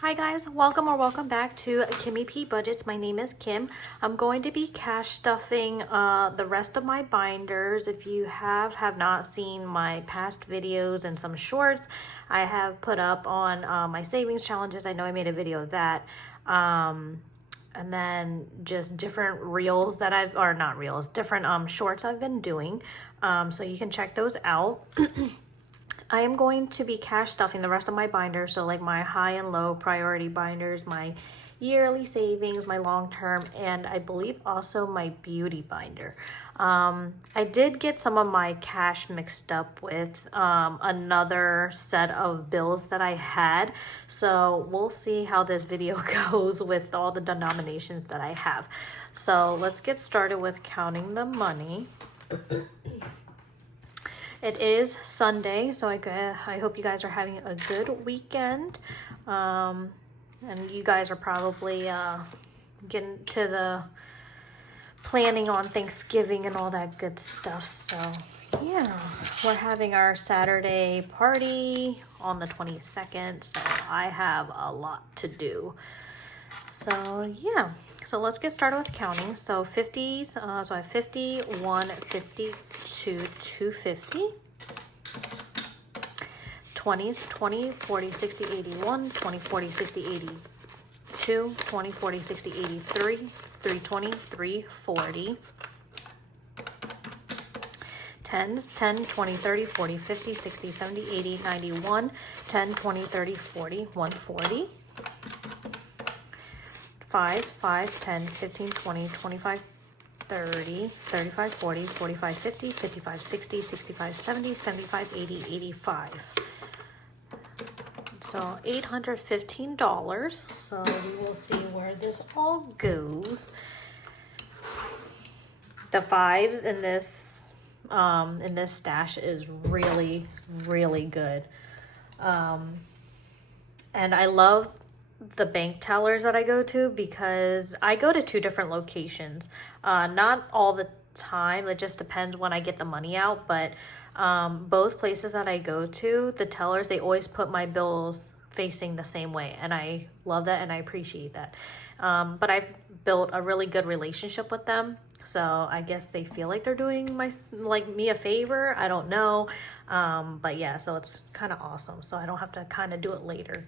Hi guys, welcome or welcome back to KimmyPBudgets. My name is Kim. I'm going to be cash stuffing the rest of my binders. If you have not seen my past videos and some shorts I have put up on my savings challenges, I know I made a video of that. And then just different reels that different shorts I've been doing. So you can check those out. I am going to be cash stuffing the rest of my binders, so like my high and low priority binders, my yearly savings, my long term, and I believe also my beauty binder. I did get some of my cash mixed up with another set of bills that I had, so we'll see how this video goes with all the denominations that I have. So let's get started with counting the money. It is Sunday, so I hope you guys are having a good weekend. And you guys are probably getting to the planning on Thanksgiving and all that good stuff. So yeah, we're having our Saturday party on the 22nd, so I have a lot to do. So yeah, so let's get started with counting. So 50s, so I have 50, 1, 50, 250. 20s, 20, 40, 60, 81, 20, 40, 60, 82, 20, 40, 60, 83, 320, 340. 10s, 10, 20, 30, 40, 50, 60, 70, 80, 91, 10, 20, 30, 40, 140. 5, 5, 10, 15, 20, 25, 30, 35, 40, 45, 50, 55, 60, 65, 70, 75, 80, 85. So $815. So we will see where this all goes. The fives in this stash is really, really good. And I love the bank tellers that I go to because I go to 2 different locations. Not all the time, it just depends when I get the money out, but both places that I go to, the tellers, they always put my bills facing the same way, and I love that and I appreciate that. But I've built a really good relationship with them, so I guess they feel like they're doing me a favor. I don't know, but yeah, so it's kind of awesome, so I don't have to kind of do it later.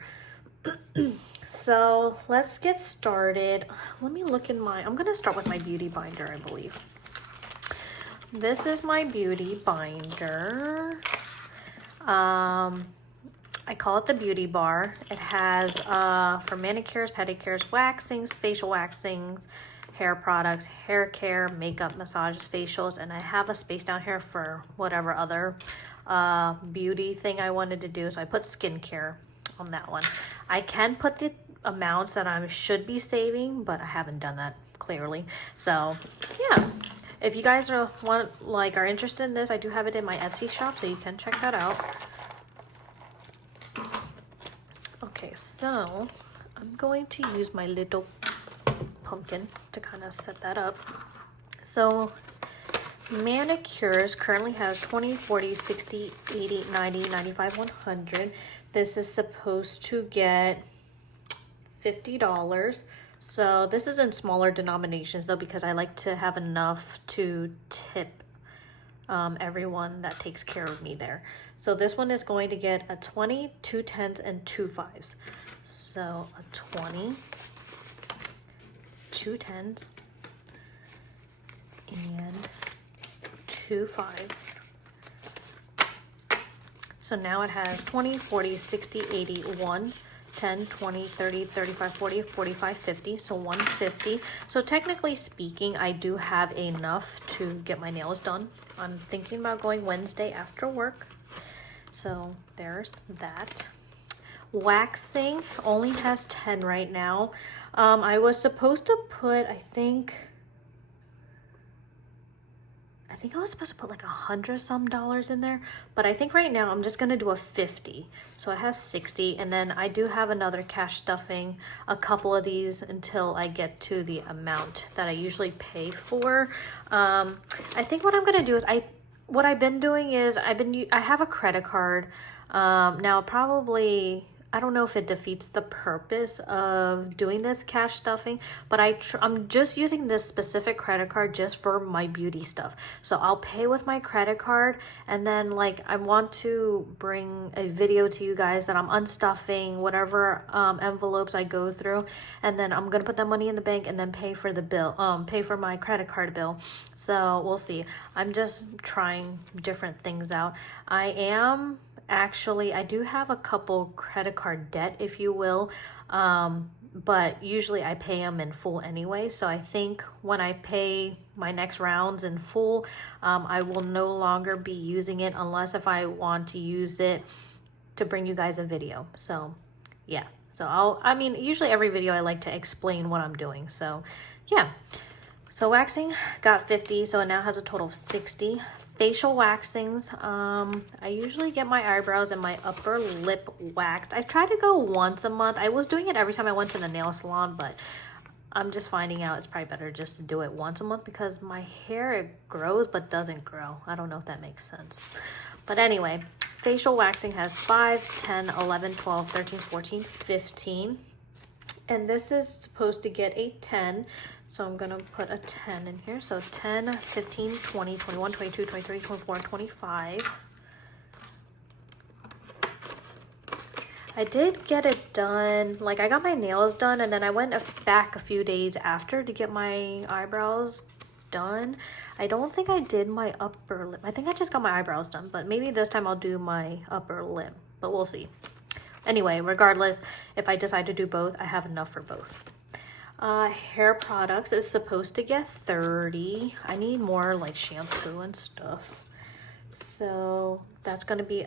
So let's get started. Let me look in I'm gonna start with my beauty binder, I believe. This is my beauty binder. I call it the beauty bar. It has for manicures, pedicures, waxings, facial waxings, hair products, hair care, makeup, massages, facials, and I have a space down here for whatever other beauty thing I wanted to do. So I put skincare on that one. I can put the amounts that I should be saving, but I haven't done that clearly. So yeah, if you guys are interested in this, I do have it in my Etsy shop, so you can check that out. Okay, so I'm going to use my little pumpkin to kind of set that up. So manicures currently has 20, 40, 60, 80, 90, 95, 100. This is supposed to get $50. So this is in smaller denominations though, because I like to have enough to tip everyone that takes care of me there. So this one is going to get a 20, 2 10s, and 2 5s. So a 20, 2 10s, and 2 5s. So now it has 20, 40, 60, 80, 1, 10, 20, 30, 35, 40, 45, 50, so 150. So technically speaking, I do have enough to get my nails done. I'm thinking about going Wednesday after work. So there's that. Waxing only has 10 right now. I was supposed to put, I think I was supposed to put like $100 some in there, but I think right now I'm just gonna do a 50. So it has 60, and then I do have another cash stuffing, a couple of these until I get to the amount that I usually pay for. I think what I'm gonna do is what I've been doing is I have a credit card. Now probably I don't know if it defeats the purpose of doing this cash stuffing, but I'm just using this specific credit card just for my beauty stuff. So I'll pay with my credit card, and then like I want to bring a video to you guys that I'm unstuffing whatever envelopes I go through, and then I'm gonna put that money in the bank and then pay for the bill, pay for my credit card bill. So we'll see. I'm just trying different things out. Actually, I do have a couple credit card debt, if you will, but usually I pay them in full anyway. So I think when I pay my next rounds in full, I will no longer be using it unless if I want to use it to bring you guys a video. So yeah, so I mean, usually every video I like to explain what I'm doing. So yeah, so waxing got 50, so it now has a total of 60. Facial waxings, I usually get my eyebrows and my upper lip waxed. I try to go once a month. I was doing it every time I went to the nail salon, but I'm just finding out it's probably better just to do it once a month because my hair, it grows but doesn't grow. I don't know if that makes sense. But anyway, facial waxing has 5, 10, 11, 12, 13, 14, 15. And this is supposed to get a 10. So I'm going to put a 10 in here. So 10, 15, 20, 21, 22, 23, 24, 25. I did get it done. Like I got my nails done and then I went back a few days after to get my eyebrows done. I don't think I did my upper lip. I think I just got my eyebrows done, but maybe this time I'll do my upper lip, but we'll see. Anyway, regardless, if I decide to do both, I have enough for both. Hair products is supposed to get 30. I need more like shampoo and stuff. So that's going to be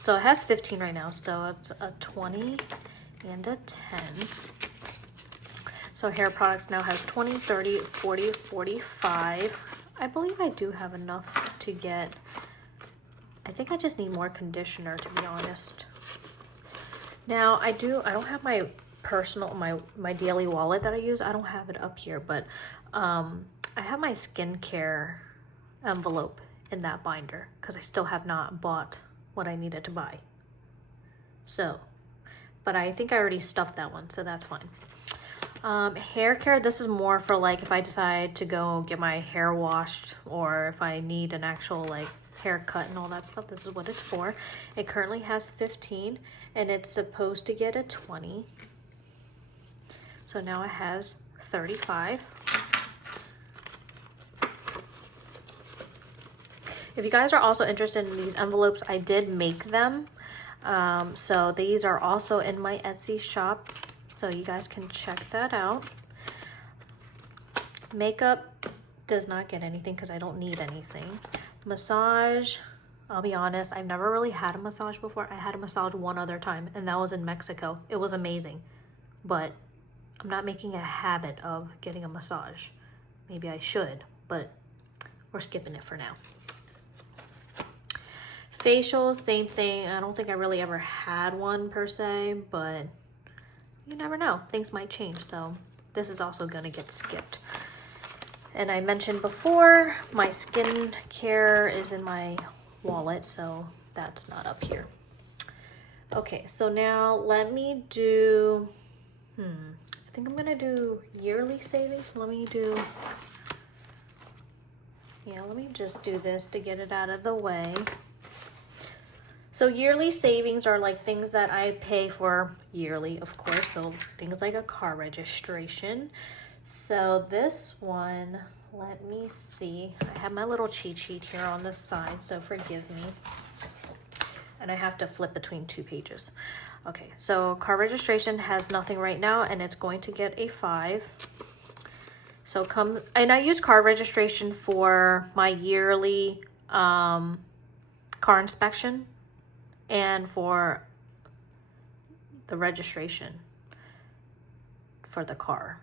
so it has 15 right now. So it's a 20 and a 10. So hair products now has 20, 30, 40, 45. I believe I do have enough to get, I think I just need more conditioner, to be honest. Now I don't have my personal, my daily wallet that I use. I don't have it up here, but I have my skincare envelope in that binder because I still have not bought what I needed to buy. So, but I think I already stuffed that one, so that's fine. Hair care, this is more for like if I decide to go get my hair washed or if I need an actual like haircut and all that stuff. This is what it's for. It currently has 15 and it's supposed to get a 20. So now it has 35. If you guys are also interested in these envelopes, I did make them. So these are also in my Etsy shop. So you guys can check that out. Makeup does not get anything because I don't need anything. Massage, I'll be honest, I've never really had a massage before. I had a massage one other time and that was in Mexico. It was amazing, but I'm not making a habit of getting a massage. Maybe I should, but we're skipping it for now. Facial, same thing. I don't think I really ever had one per se, but you never know. Things might change, so this is also gonna get skipped. And I mentioned before, my skin care is in my wallet, so that's not up here. Okay, so now let me do, I think I'm gonna do yearly savings. Let me just do this to get it out of the way. So yearly savings are like things that I pay for yearly, of course. So things like a car registration. So this one, let me see. I have my little cheat sheet here on the side, so forgive me. And I have to flip between 2 pages. Okay, so car registration has nothing right now, and it's going to get a 5. So and I use car registration for my yearly car inspection and for the registration for the car,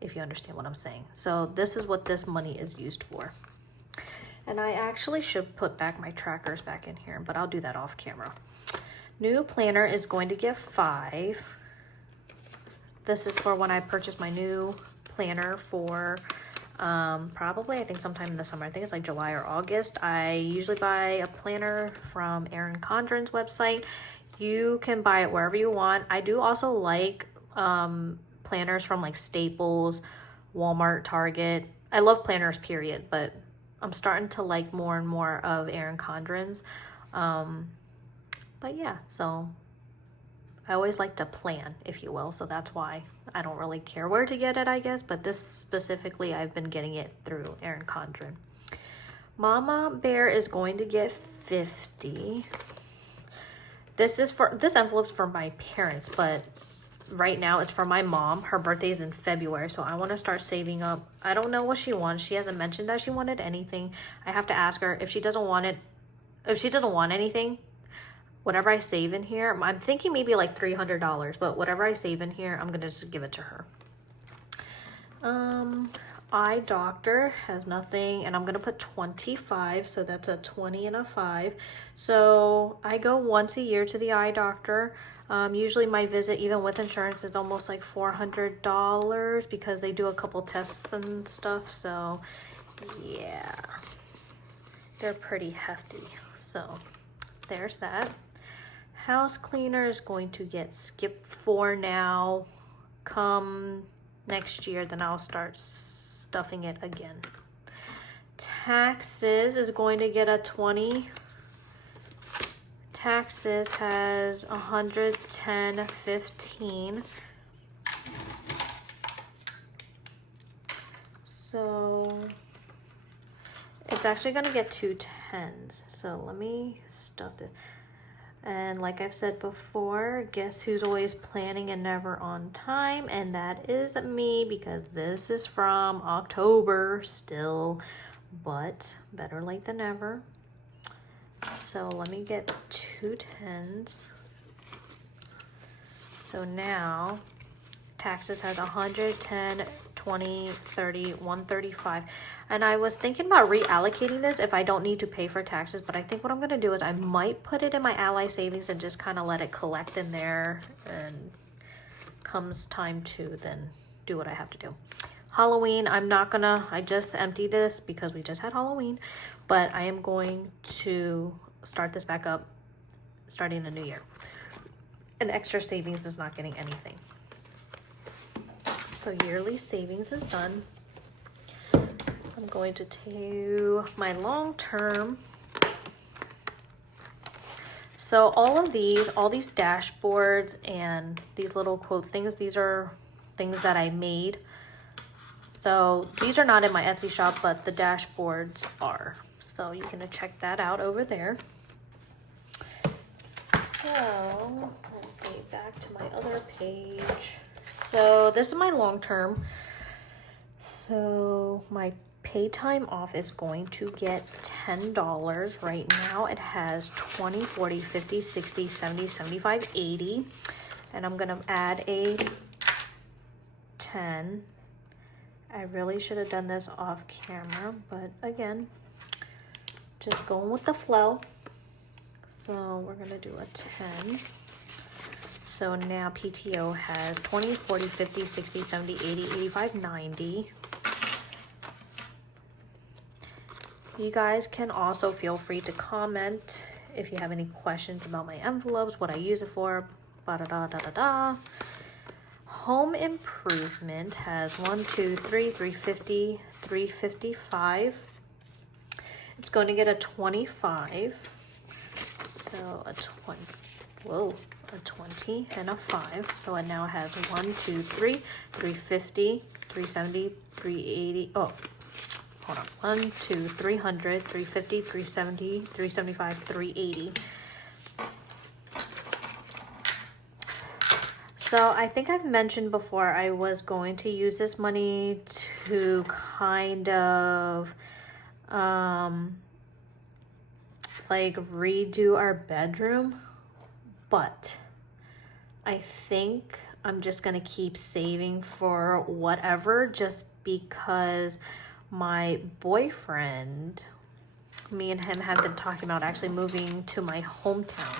if you understand what I'm saying. So this is what this money is used for. And I actually should put back my trackers back in here, but I'll do that off camera. New planner is going to get 5. This is for when I purchased my new planner for probably, I think sometime in the summer. I think it's like July or August. I usually buy a planner from Erin Condren's website. You can buy it wherever you want. I do also like planners from like Staples, Walmart, Target. I love planners, period, but I'm starting to like more and more of Erin Condren's. But yeah, so I always like to plan, if you will, so that's why I don't really care where to get it, I guess, but this specifically, I've been getting it through Erin Condren. Mama Bear is going to get 50. This envelope's for my parents, but right now it's for my mom. Her birthday is in February, so I want to start saving up. I don't know what she wants. She hasn't mentioned that she wanted anything. I have to ask her if she doesn't want it. If she doesn't want anything, whatever I save in here, I'm thinking maybe like $300, but whatever I save in here, I'm gonna just give it to her. Eye doctor has nothing, and I'm gonna put 25, so that's a 20 and a 5. So I go once a year to the eye doctor. Usually my visit, even with insurance, is almost like $400 because they do a couple tests and stuff. So yeah, they're pretty hefty. So there's that. House cleaner is going to get skipped for now. Come next year, then I'll start stuffing it again. Taxes is going to get a 20. Taxes has 110.15. So it's actually going to get 2 10s. So let me stuff this. And like I've said before, guess who's always planning and never on time? And that is me, because this is from October still, but better late than never. So let me get 2 10s. So now taxes has 110, 20, 30, 135. And I was thinking about reallocating this if I don't need to pay for taxes, but I think what I'm going to do is I might put it in my Ally savings and just kind of let it collect in there, and comes time to then do what I have to do. Halloween, I just emptied this because we just had Halloween, but I am going to start this back up starting the new year. And extra savings is not getting anything. So yearly savings is done. I'm going to do my long term. So all these dashboards and these little quote things, these are things that I made. So these are not in my Etsy shop, but the dashboards are. So you can check that out over there. So let's see, back to my other page. So this is my long term. So my pay time off is going to get $10. Right now it has 20, 40, 50, 60, 70, 75, 80. And I'm going to add a 10. I really should have done this off camera, but again, just going with the flow. So we're going to do a 10. So now PTO has 20, 40, 50, 60, 70, 80, 85, 90. You guys can also feel free to comment if you have any questions about my envelopes, what I use it for, ba-da-da-da-da-da. Home improvement has 1, 2, 3, 350, 355. It's going to get a 25. So a 20, whoa, a 20 and a 5. So it now has 1, 2, 3, 350, 370, 380. Oh, hold on. 1, 2, 300, 350, 370, 375, 380. So I think I've mentioned before I was going to use this money to kind of like redo our bedroom, but I think I'm just gonna keep saving for whatever, just because my boyfriend, me and him have been talking about actually moving to my hometown.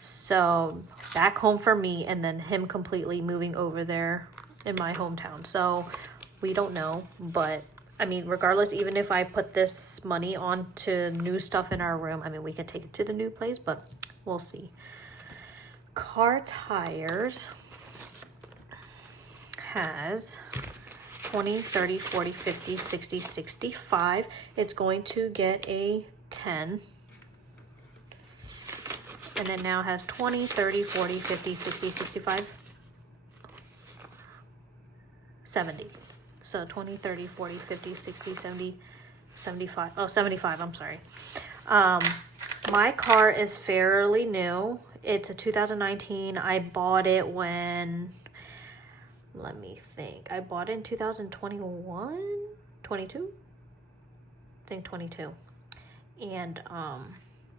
So back home for me, and then him completely moving over there in my hometown. So we don't know, but I mean, regardless, even if I put this money onto new stuff in our room, I mean, we can take it to the new place, but we'll see. car tires has 20, 30, 40, 50, 60, 65. It's going to get a 10. And then now has 20, 30, 40, 50, 60, 65, 70. So 20, 30, 40, 50, 60, 70, 75. Oh, 75, I'm sorry. My car is fairly new. It's a 2019. I bought it when, let me think. I bought it in 2021, 22? I think 22. And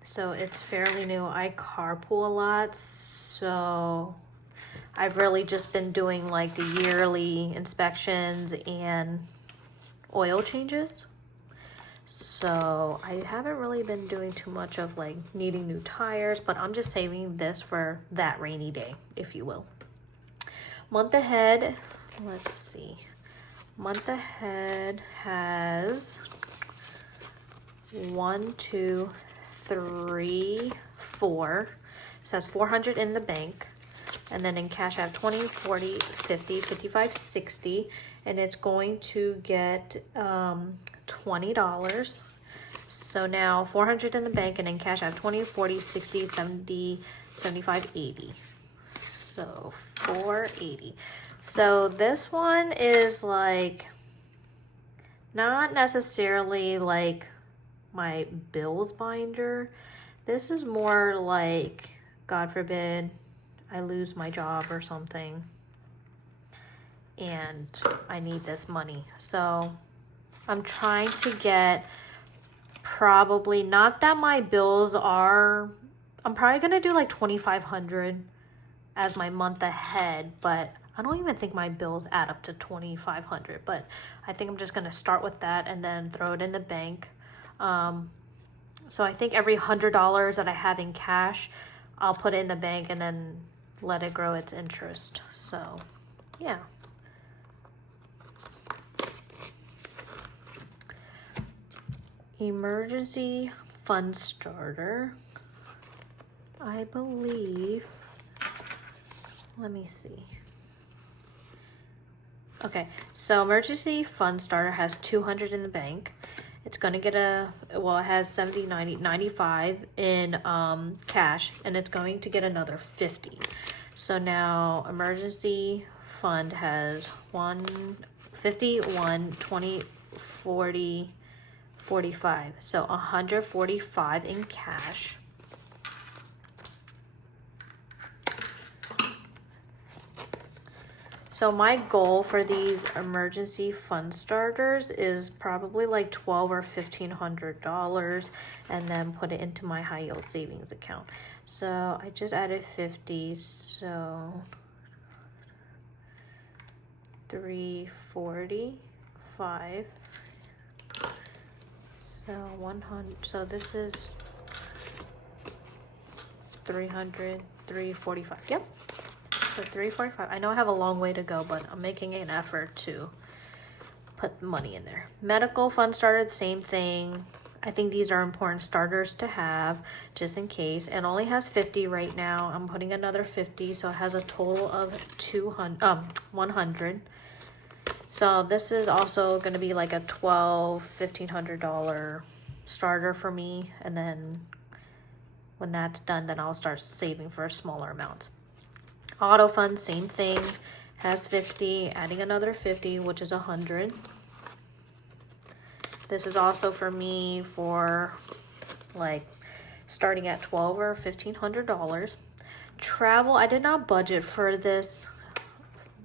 so it's fairly new. I carpool a lot, so I've really just been doing like the yearly inspections and oil changes. So I haven't really been doing too much of like needing new tires, but I'm just saving this for that rainy day, if you will. Month ahead, let's see. Month ahead has 1, 2, 3, 4. It says 400 in the bank. And then in cash I have 20, 40, 50, 55, 60. And it's going to get $20. So now 400 in the bank, and in cash I have 20, 40, 60, 70, 75, 80. So 480. So this one is like not necessarily like my bills binder. This is more like, God forbid, I lose my job or something and I need this money. So I'm trying to get probably, not that my bills are, I'm probably gonna do like 2,500 as my month ahead, but I don't even think my bills add up to 2,500, but I think I'm just gonna start with that and then throw it in the bank. So I think every $100 that I have in cash, I'll put it in the bank and then let it grow its interest. So yeah. Emergency fund starter, I believe, let me see. Okay, so emergency fund starter has 200 in the bank. It's gonna get well, it has 70, 90, 95 in cash, and it's going to get another 50. So now emergency fund has 50, 20, 40, 45. So 145 in cash. So my goal for these emergency fund starters is probably like $1,200 or $1,500, and then put it into my high yield savings account. So I just added 50, so 345. So 100. So this is 300, 345. Yep. So 345. I know I have a long way to go, but I'm making an effort to put money in there. Medical fund starter, the same thing. I think these are important starters to have just in case. It only has 50 right now. I'm putting another 50, so it has a total of 100. So this is also going to be like a $1,200-$1,500 starter for me, and then when that's done, then I'll start saving for smaller amounts. Auto fund, same thing, has 50, adding another 50, which is 100. This is also for me for like starting at $1,200 or $1,500. Travel, I did not budget for this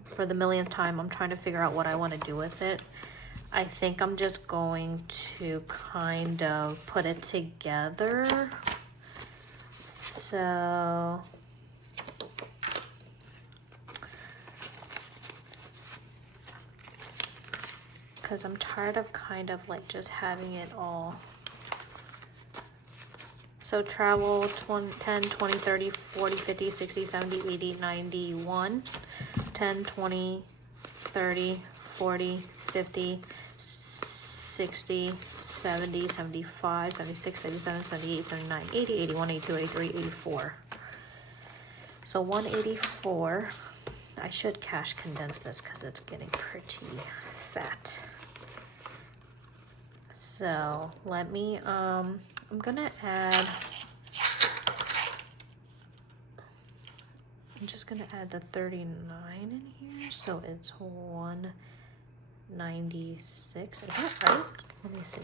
for the millionth time. I'm trying to figure out what I want to do with it. I think I'm just going to kind of put it together. So because I'm tired of kind of like just having it all. So travel 10, 20, 30, 40, 50, 60, 70, 80, 91, 10, 20, 30, 40, 50, 60, 70, 75, 76, 77, 78, 79, 80, 81, 82, 83, 84. So 184. I should cash condense this because it's getting pretty fat. So let me, I'm gonna add, I'm just gonna add the 39 in here. So it's 196, is that right? Let me see.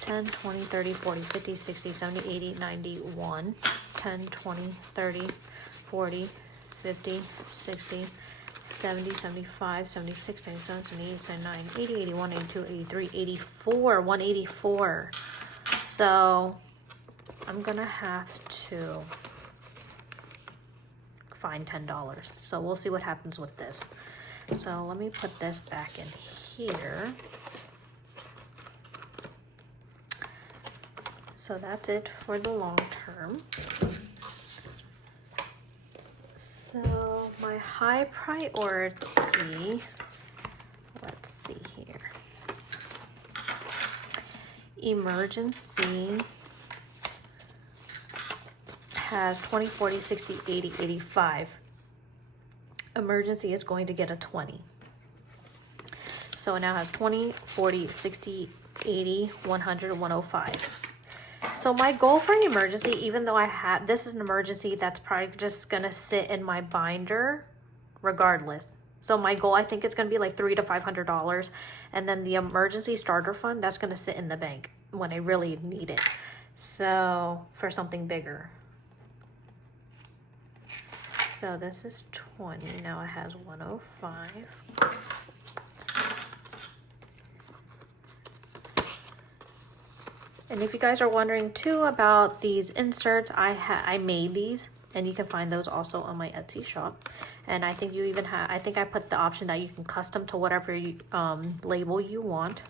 10, 20, 30, 40, 50, 60, 70, 80, 91, 10, 20, 30, 40, 50, 60, 70, 75, 76, 77, 78, 79, 80, 81, 82, 83, 84, 184. So I'm gonna have to find $10. So we'll see what happens with this. So let me put this back in here. So that's it for the long term. So my high priority, let's see here. Emergency has 20, 40, 60, 80, 85. Emergency is going to get a 20. So it now has 20, 40, 60, 80, 100, 105. So my goal for emergency, even though this is an emergency that's probably just gonna sit in my binder regardless. So my goal, I think it's gonna be like $300 to $500. And then the emergency starter fund, that's gonna sit in the bank when I really need it. So for something bigger. So this is 20, now it has 105. And if you guys are wondering too about these inserts, I made these, and you can find those also on my Etsy shop. And I think you even have, I think I put the option that you can custom to whatever you, label you want.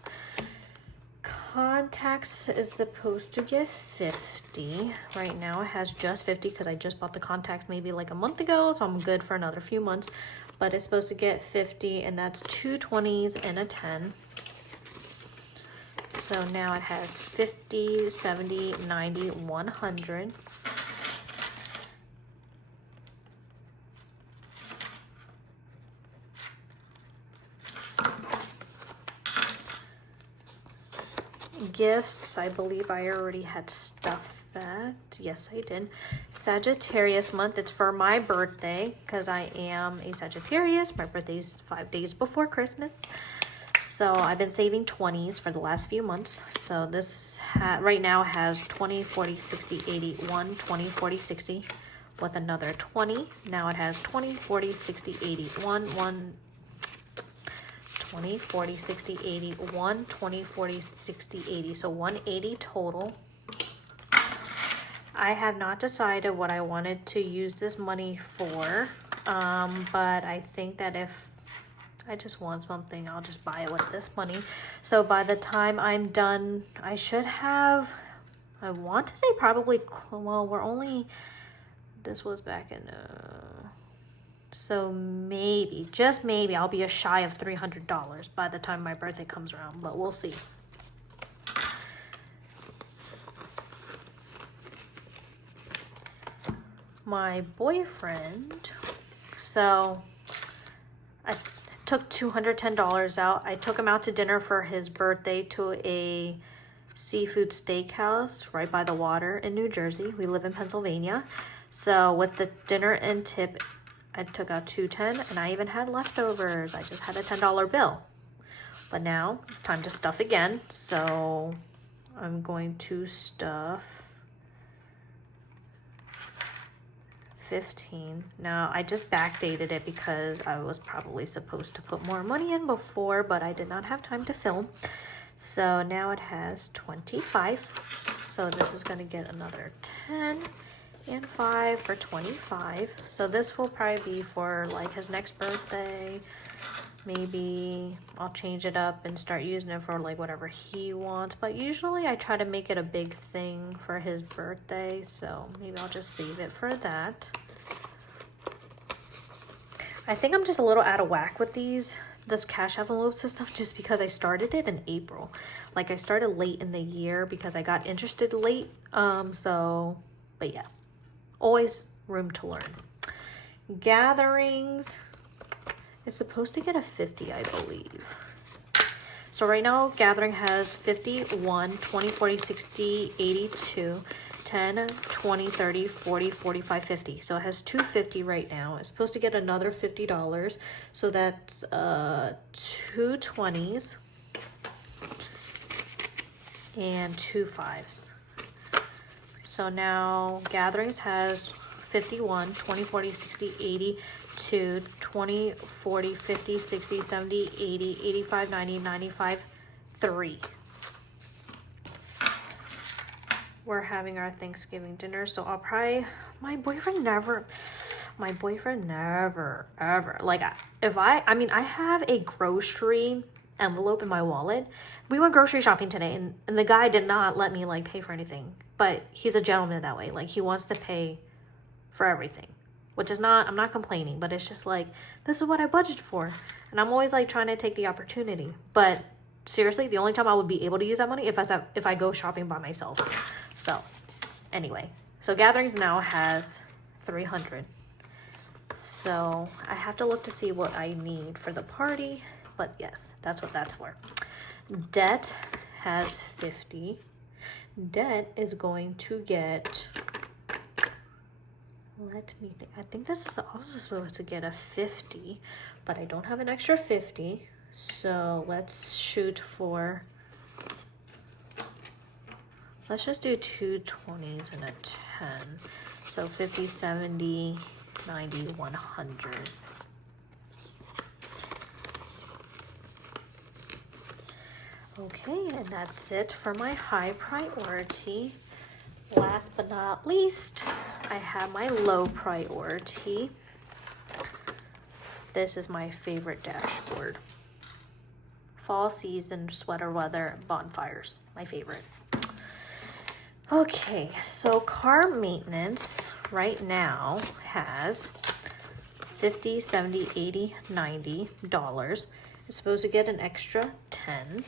Contacts is supposed to get 50. Right now it has just 50 because I just bought the contacts maybe like a month ago, so I'm good for another few months. But it's supposed to get 50, and that's 2 20s and a 10. So now it has 50, 70, 90, 100. Gifts, I believe I already had stuff that. Yes, I did. Sagittarius month, it's for my birthday because I am a Sagittarius. My birthday's 5 days before Christmas. So I've been saving 20s for the last few months. So this right now has 20, 40, 60, 80, 1, 20, 40, 60 with another 20. Now it has 20, 40, 60, 80, 1, 20, 40, 60, 80, 1, 20, 40, 60, 80. So 180 total. I have not decided what I wanted to use this money for. But I think that if I just want something, I'll just buy it with this money. So by the time I'm done, I should have, I want to say probably, well, we're only, this was back in, so maybe, just maybe, I'll be shy of $300 by the time my birthday comes around, but we'll see. My boyfriend, so I took $210 out. I took him out to dinner for his birthday to a seafood steakhouse right by the water in New Jersey. We live in Pennsylvania. So with the dinner and tip, I took out $210, and I even had leftovers. I just had a $10 bill. But now it's time to stuff again. So I'm going to stuff 15. Now I just backdated it because I was probably supposed to put more money in before, but I did not have time to film. So now it has 25. So this is going to get another 10 and 5 for 25. So this will probably be for like his next birthday. Maybe I'll change it up and start using it for like whatever he wants. But usually I try to make it a big thing for his birthday. So maybe I'll just save it for that. I think I'm just a little out of whack with this cash envelope system just because I started it in April. Like I started late in the year because I got interested late. But yeah, always room to learn. Gatherings is supposed to get a 50, I believe. So right now, Gathering has 51, 20, 40, 60, 82, 10, 20, 30, 40, 45, 50. So it has 250 right now. It's supposed to get another $50. So that's 2 20s and 2 5s. So now Gatherings has 51, 20, 40, 60, 80, 2, 20, 40, 50, 60, 70, 80, 85, 90, 95, 3. We're having our Thanksgiving dinner, so I'll probably, my boyfriend never, ever, like, if I mean, I have a grocery envelope in my wallet. We went grocery shopping today, and the guy did not let me, like, pay for anything, but he's a gentleman that way. Like, he wants to pay for everything, which is not, I'm not complaining, but it's just like, this is what I budgeted for, and I'm always, like, trying to take the opportunity. But seriously, the only time I would be able to use that money if I go shopping by myself. So anyway, so Gatherings now has 300. So I have to look to see what I need for the party, but yes, that's what that's for. Debt has 50. Debt is going to get, let me think. I think this is also supposed to get a 50, but I don't have an extra 50. So let's shoot for, let's just do 2 20s and a 10. So 50, 70, 90, 100. Okay, and that's it for my high priority. Last but not least, I have my low priority. This is my favorite dashboard. Fall season, sweater weather, bonfires. My favorite. Okay, so car maintenance right now has 50, 70, 80, $90. It's supposed to get an extra 10.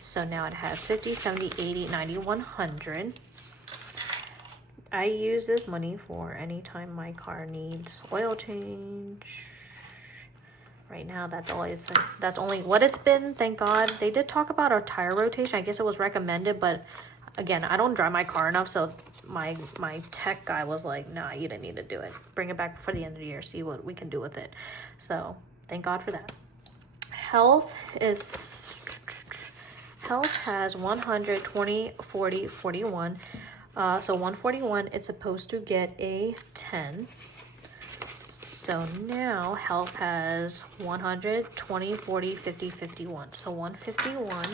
So now it has 50, 70, 80, 90, 100. I use this money for anytime my car needs oil change. Right now, that's only what it's been, thank God. They did talk about a tire rotation. I guess it was recommended, but again, I don't drive my car enough, so my tech guy was like, nah, you didn't need to do it. Bring it back before the end of the year, see what we can do with it. So thank God for that. Health has 100, 20, 40, 41. So 141, it's supposed to get a 10. So now health has 100, 20, 40, 50, 51. So 151.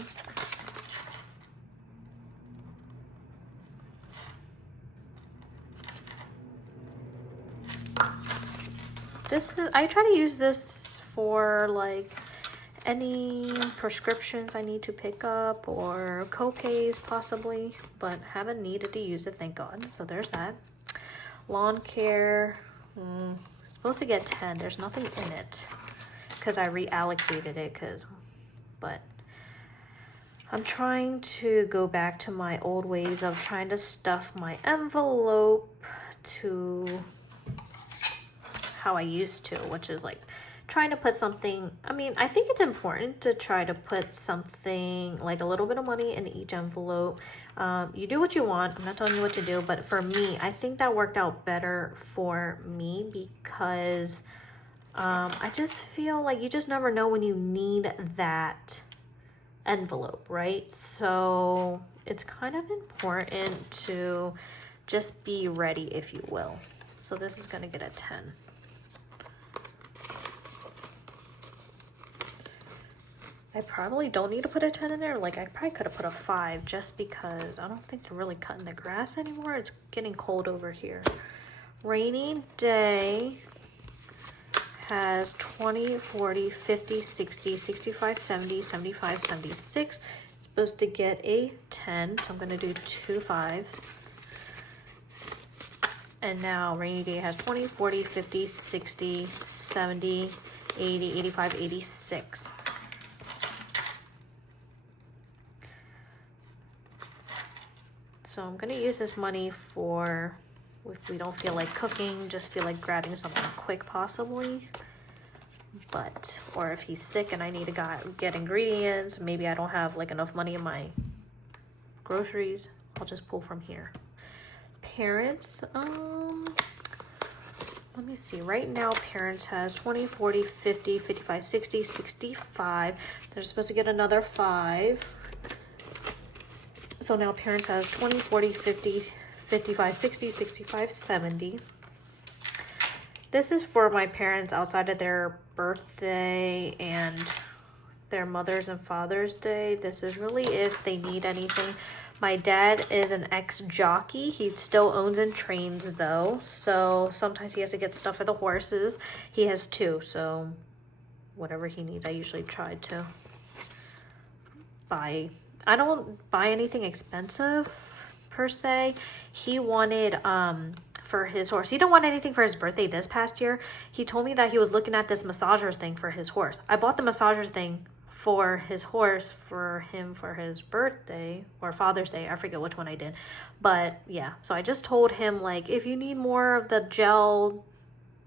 This is, I try to use this for like any prescriptions I need to pick up or co-pays possibly, but haven't needed to use it, thank God. So there's that. Lawn care, supposed to get 10. There's nothing in it because I reallocated it, but I'm trying to go back to my old ways of trying to stuff my envelope to how I used to, which is like trying to put something, I mean, I think it's important to try to put something like a little bit of money in each envelope. You do what you want, I'm not telling you what to do, but for me, I think that worked out better for me because I just feel like you just never know when you need that envelope, right? So it's kind of important to just be ready, if you will. So this is going to get a 10. I probably don't need to put a 10 in there. Like, I probably could have put a 5 just because I don't think they're really cutting the grass anymore. It's getting cold over here. Rainy day has 20, 40, 50, 60, 65, 70, 75, 76. It's supposed to get a 10, so I'm going to do 2 5s. And now rainy day has 20, 40, 50, 60, 70, 80, 85, 86. So I'm going to use this money for if we don't feel like cooking, just feel like grabbing something quick possibly. But, or if he's sick and I need to get ingredients, maybe I don't have like enough money in my groceries, I'll just pull from here. Parents, let me see. Right now, Parents has 20, 40, 50, 55, 60, 65. They're supposed to get another 5. So now Parents has 20, 40, 50, 55, 60, 65, 70. This is for my parents outside of their birthday and their Mother's and Father's Day. This is really if they need anything. My dad is an ex-jockey. He still owns and trains though. So sometimes he has to get stuff for the horses. He has 2, so whatever he needs, I usually try to buy. I don't buy anything expensive per se. He wanted for his horse. He didn't want anything for his birthday this past year. He told me that he was looking at this massager thing for his horse. I bought the massager thing for his horse for him for his birthday or Father's Day. I forget which one I did. But yeah, so I just told him, like, if you need more of the gel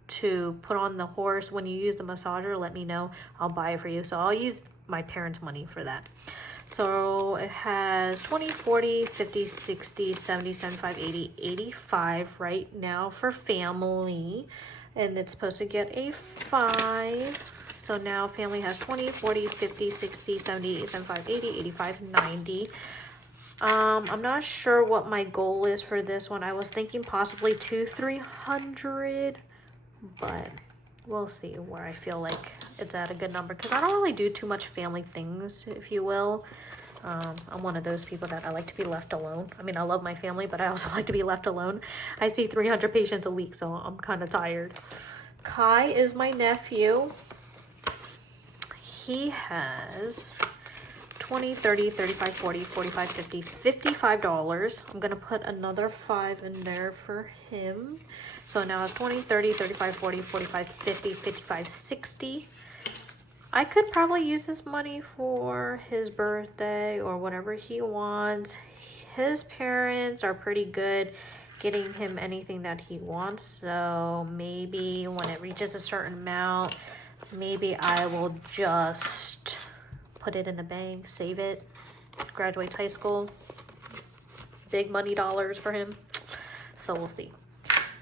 to put on the horse when you use the massager, let me know. I'll buy it for you. So I'll use my parents' money for that. So it has 20, 40, 50, 60, 70, 75, 80, 85 right now for family. And it's supposed to get a 5. So now family has 20, 40, 50, 60, 70, 75, 80, 85, 90. I'm not sure what my goal is for this one. I was thinking possibly 200-300, but we'll see where I feel like it's at a good number, because I don't really do too much family things, if you will. I'm one of those people that I like to be left alone. I mean, I love my family, but I also like to be left alone. I see 300 patients a week, so I'm kind of tired. Kai is my nephew. He has 20, 30, 35, 40, 45, 50, $55. I'm going to put another 5 in there for him. So now it's 20, 30, 35, 40, 45, 50, 55, 60. I could probably use this money for his birthday or whatever he wants. His parents are pretty good getting him anything that he wants. So maybe when it reaches a certain amount, maybe I will just put it in the bank, save it, graduates high school, big money dollars for him. So we'll see.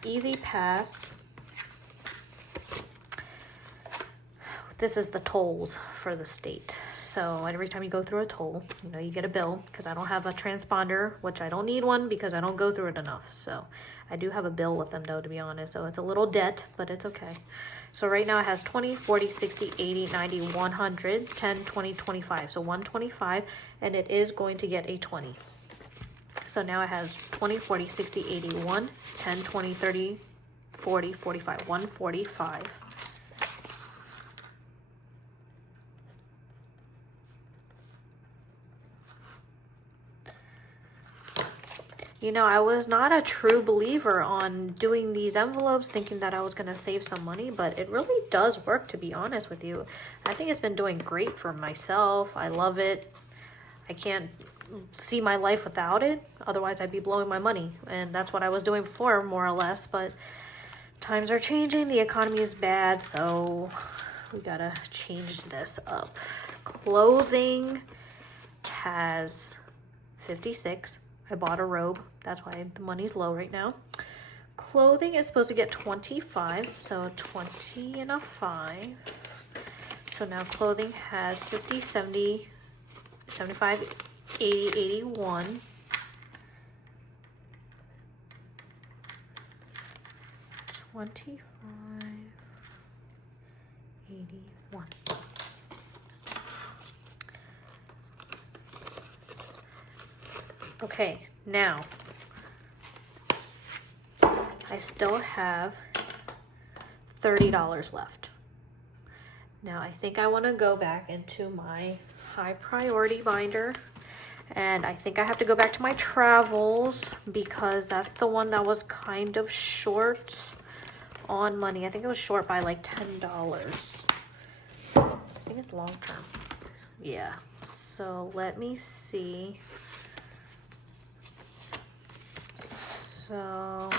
Easy Pass. This is the tolls for the state. So every time you go through a toll, you know, you get a bill, because I don't have a transponder, which I don't need one because I don't go through it enough. So I do have a bill with them though, to be honest. So it's a little debt, but it's okay. So right now it has 20, 40, 60, 80, 90, 100, 10, 20, 25. So 125, and it is going to get a 20. So now it has 20, 40, 60, 80, 1, 10, 20, 30, 40, 45, 145. You know, I was not a true believer on doing these envelopes thinking that I was going to save some money, but it really does work, to be honest with you. I think it's been doing great for myself. I love it. I can't see my life without it. Otherwise, I'd be blowing my money. And that's what I was doing before, more or less. But times are changing. The economy is bad, so we got to change this up. Clothing has 56. I bought a robe. That's why the money's low right now. Clothing is supposed to get 25, so 20 and a 5. So now clothing has 50, 70, 75, 80, 81. 25, 81. Okay, now I still have $30 left. Now I think I want to go back into my high priority binder, and I think I have to go back to my travels because that's the one that was kind of short on money. I think it was short by like $10. I think it's long term. Yeah. So let me see. So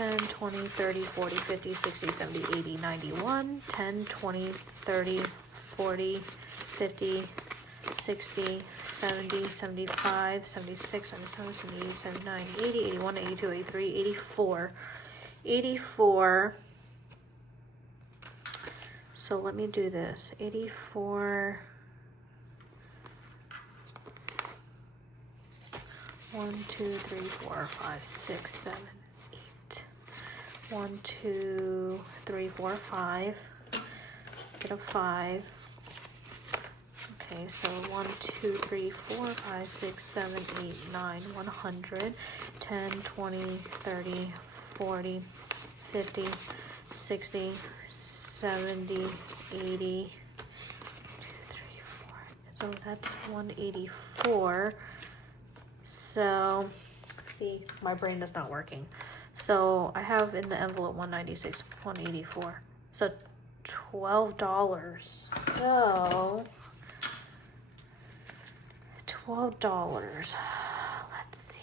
10, 20, 30, 40, 50, 60, 70, 80, 91, 10, 20, 30, 40, 50, 60, 70, 75, 76, 77, 78, 79, 80, 81, 82, 83, 84. 84. So let me do this. 84. 1, 2, 3, 4, 5, 6, 7, 8. 1, 2, 3, 4, 5. Get a 5. Okay, so 1, 2, 3, 4, 5, 6, 7, 8, 9, 100, 10, 20, 30, 40, 50, 60, 70, 80, 2, 3, 4. So that's 184. So, see, my brain is not working. So I have in the envelope 196, 184. So $12. So $12. Let's see.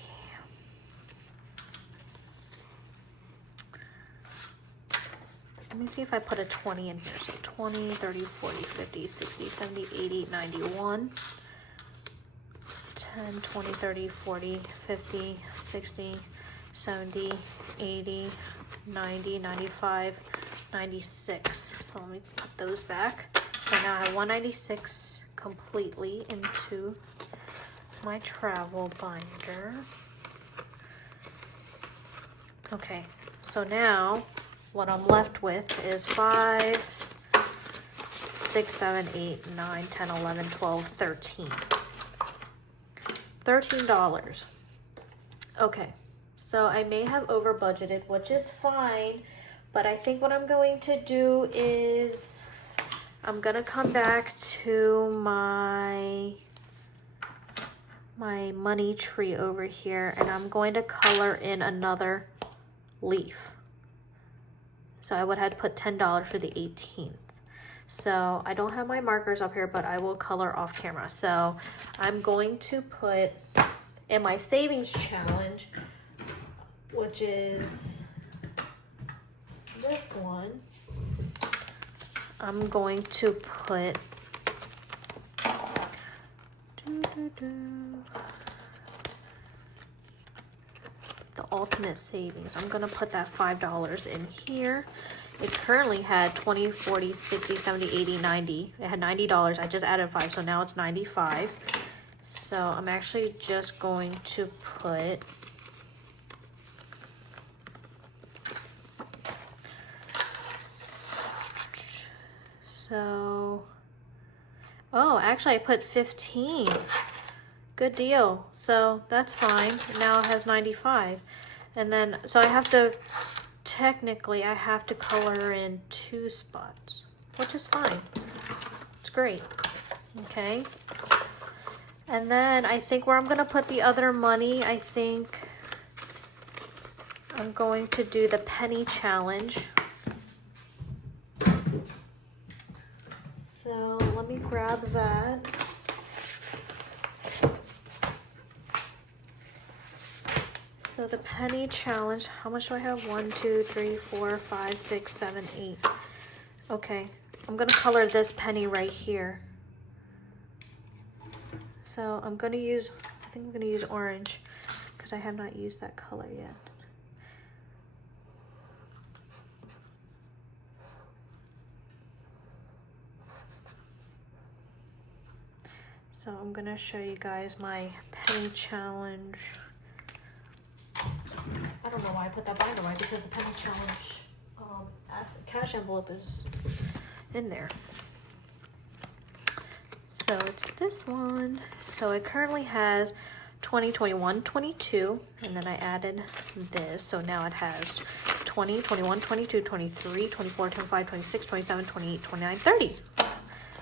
Let me see if I put a 20 in here. So 20, 30, 40, 50, 60, 70, 80, 91. 10, 20, 30, 40, 50, 60, 70, 80, 90, 95, 96. So let me put those back. So now I have 196 completely into my travel binder. Okay, so now what I'm left with is 5, 6, 7, 8, 9, 10, 11, 12, 13. $13. Okay, so I may have over budgeted, which is fine, but I think what I'm going to do is I'm gonna come back to my money tree over here, and I'm going to color in another leaf. So I would have put $10 for the 18th. So I don't have my markers up here, but I will color off camera. So I'm going to put in my savings challenge, which is this one, I'm going to put the ultimate savings. I'm gonna put that $5 in here. It currently had 20, 40, 60, 70, 80, 90. It had $90. I just added 5, so now it's 95. So I'm actually just going to put oh, actually I put 15. Good deal. So that's fine. Now it has 95. And then, so I have to, technically I have to color in 2 spots, which is fine. It's great. Okay. And then I think where I'm going to put the other money, I think I'm going to do the penny challenge. So let me grab that. So the penny challenge, how much do I have? 1, 2, 3, 4, 5, 6, 7, 8. Okay, I'm gonna color this penny right here. So I'm gonna use, I think I'm gonna use orange because I have not used that color yet. So I'm gonna show you guys my penny challenge. I don't know why I put that binder away, because the penny challenge cash envelope is in there. So it's this one. So it currently has 20, 21, 22, and then I added this. So now it has 20, 21, 22, 23, 24, 25, 26, 27, 28, 29, 30.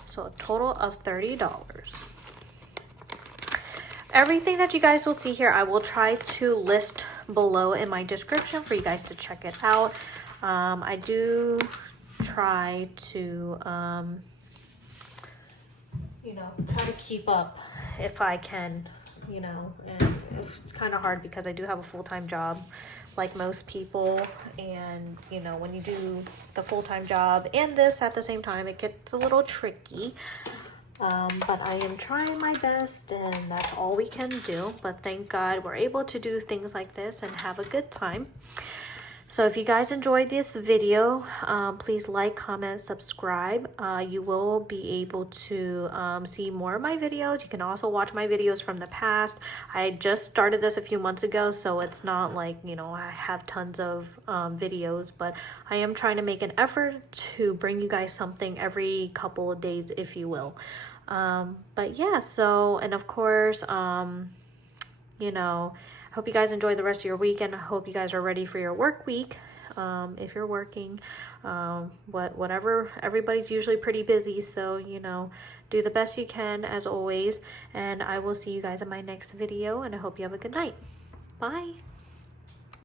So a total of $30. Everything that you guys will see here, I will try to list below in my description for you guys to check it out. I do try to, you know, try to keep up if I can, you know, and it's kind of hard because I do have a full-time job like most people. And you know, when you do the full-time job and this at the same time, it gets a little tricky. But I am trying my best, and that's all we can do. But thank God we're able to do things like this and have a good time. So if you guys enjoyed this video, please like, comment, subscribe. You will be able to see more of my videos. You can also watch my videos from the past. I just started this a few months ago, so it's not like, you know, I have tons of videos, but I am trying to make an effort to bring you guys something every couple of days, if you will. But yeah, so, and of course, you know, I hope you guys enjoy the rest of your weekend. I hope you guys are ready for your work week. If you're working, whatever, everybody's usually pretty busy. So, you know, do the best you can as always. And I will see you guys in my next video, and I hope you have a good night. Bye.